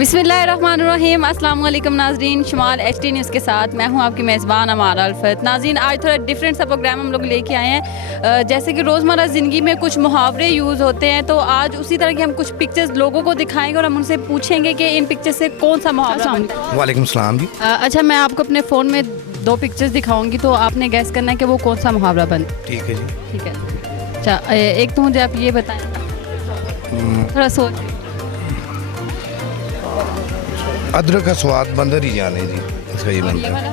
बिस्मिल्लाहिर्रहमानिर्रहीम। अस्सलाम वालेकुम नाज़रीन, शुमाल HT न्यूज़ के साथ मैं हूं आपकी मेज़बान अमारा अल्फत। नाज़रीन, आज थोड़ा डिफरेंट सा प्रोग्राम हम लोग लेके आए हैं। जैसे कि रोज़मर्रा ज़िंदगी में कुछ मुहावरे यूज़ होते हैं, तो आज उसी तरह की हम कुछ पिक्चर्स लोगों को दिखाएंगे और हम उनसे पूछेंगे कि इन पिक्चर से कौन सा मुहावरा बनता है। वालेकुम सलाम जी। अच्छा, मैं आपको अपने फ़ोन में 2 पिक्चर्स दिखाऊंगी, तो आपने गैस करना है कि वो कौन सा मुहावरा बनता है। ठीक है जी। ठीक है। अच्छा, एक तो मुझे आप ये बताएं, थोड़ा सोच। अदरक का स्वाद बंदर ही जाने जी, इसका ये बनता है।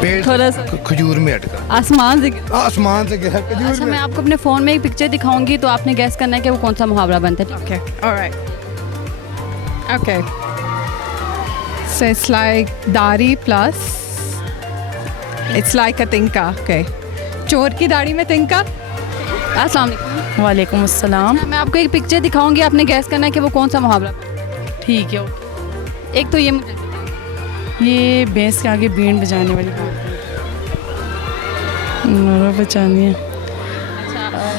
पेड़ थोड़ा सा खजूर में अटका, आसमान से। आसमान से गिरा खजूर अच्छा, में। मैं आपको अपने फ़ोन में एक पिक्चर दिखाऊंगी, तो आपने गैस करना है कि वो कौन सा मुहावरा बनता है। Okay, all right. Okay. So it's like दाढ़ी plus it's like a tinka. Okay. चोर की दाढ़ी में तिनका। अस्सलाम वालेकुम। वालेकुम अस्सलाम। मैं आपको एक पिक्चर दिखाऊंगी, आपने गैस करना है कि वो कौन सा मुहावरा बनता ठीक है। है। एक तो ये मुझे ये भैंस के आगे बीन बजाने वाली बात बचानी है।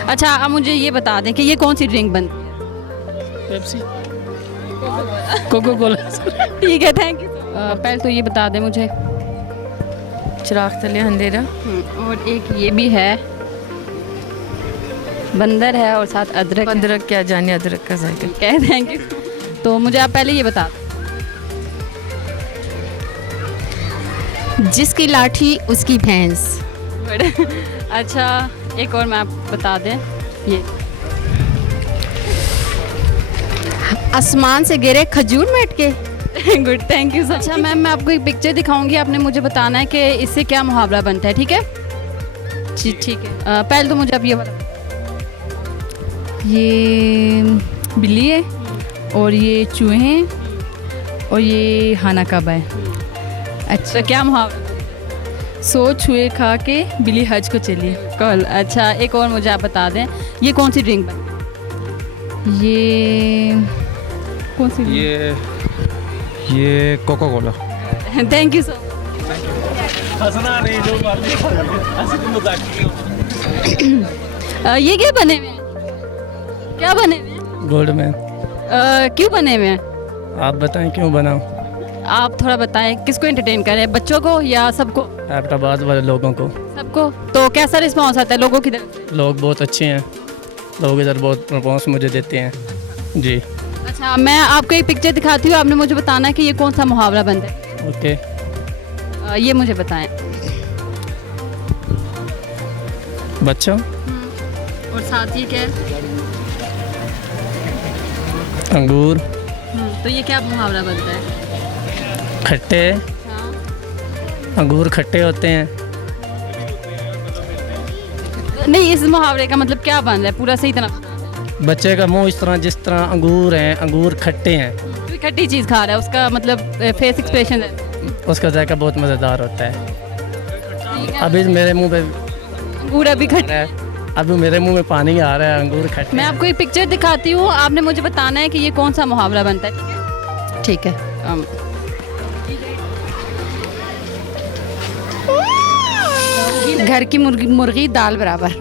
अच्छा, अब मुझे ये बता दें कि ये कौन सी ड्रिंक बनती पेप्सी, कोको कोला। है। ठीक है, थैंक यू। पहले तो ये बता दें मुझे। चिराग तले अंधेरा। और एक ये भी है, बंदर है और साथ अदरक है। अदरक क्या जाने, अदरक का जायका। कह थैंक यू। तो मुझे आप पहले ये बता दें। जिसकी लाठी उसकी भैंस। अच्छा, एक और मैं आप बता दें, ये आसमान से गिरे खजूर में अटके। Good, thank you sir. अच्छा मैम, मैं आपको एक पिक्चर दिखाऊंगी, आपने मुझे बताना है कि इससे क्या मुहावरा बनता है। ठीक है जी, ठीक है। पहले तो मुझे आप ये बता। ये बिल्ली है और ये चूहे हैं और ये खाना कब है। अच्छा, क्या मुहावरा? 100 चूहे खा के बिल्ली हज को चली। कल। अच्छा, एक और मुझे आप बता दें, ये कौन सी ड्रिंक बनती है? ये कौन सी? ये Coca Cola. Thank you sir. ये क्या बने हुए हैं? क्या बने हुए हैं? गोल्ड में। क्यों बने हुए हैं? आप बताएं क्यों बनाऊं? आप थोड़ा बताएं, किसको एंटरटेन करें, बच्चों को या सबको? एबटाबाद वाले लोगों को। सबको। तो कैसा रिस्पॉन्स आता है लोगों की तरफ से? लोग बहुत अच्छे हैं, लोग इधर बहुत रिस्पॉन्स मुझे देते हैं जी। अच्छा, मैं आपको एक पिक्चर दिखाती हूँ, आपने मुझे बताना है कि ये कौन सा मुहावरा बनता है। ओके। ये मुझे बताएं। बच्चों। और साथ ही क्या है? अंगूर तो ये क्या मुहावरा बनता है? खट्टे। हाँ। अंगूर खट्टे होते हैं। नहीं, इस मुहावरे का मतलब क्या बन रहा है, पूरा सही तरह? बच्चे का मुंह इस तरह, जिस तरह अंगूर हैं, अंगूर खट्टे हैं। कोई खट्टी चीज़ खा रहा है, उसका मतलब फेस एक्सप्रेशन है। उसका जायका बहुत मज़ेदार होता है। अभी मेरे मुंह पे अंगूर अभी खट्टा है। अभी मेरे मुंह में पानी आ रहा है, अंगूर खट्टे। मैं आपको एक पिक्चर दिखाती हूँ, आपने मुझे बताना है कि ये कौन सा मुहावरा बनता है। ठीक है। घर की मुर्गी दाल बराबर।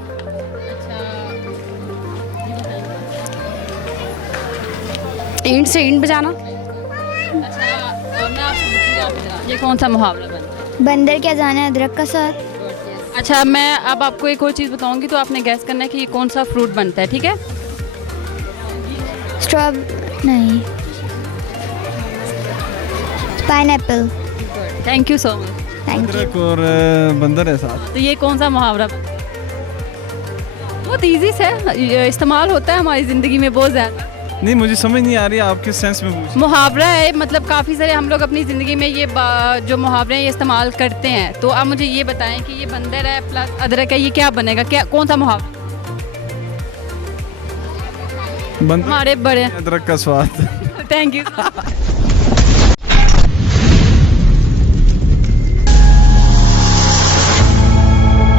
ईंट से ईंट बजाना। ये कौन सा मुहावरा बनता है? बंदर क्या जाने अदरक का स्वाद। अच्छा, मैं अब आपको एक और चीज़ बताऊंगी, तो आपने गैस करना है कि ये कौन सा फ्रूट बनता है। ठीक है? स्ट्रॉब नहीं, pineapple. Thank you so much. Thank you. और बंदर है साथ। तो ये कौन सा मुहावरा बनता है? बहुत ईजी से ये इस्तेमाल होता है हमारी ज़िंदगी में बहुत ज़्यादा। नहीं, मुझे समझ नहीं आ रही आप किस सेंस में पूछ। मुहावरा है, मतलब काफ़ी सारे हम लोग अपनी ज़िंदगी में ये जो मुहावरे हैं ये इस्तेमाल करते हैं। तो आप मुझे ये बताएं कि ये बंदर है प्लस अदरक है, ये क्या बनेगा, क्या कौन सा मुहावरा? बंदर हमारे बड़े। अदरक का स्वाद। Thank you.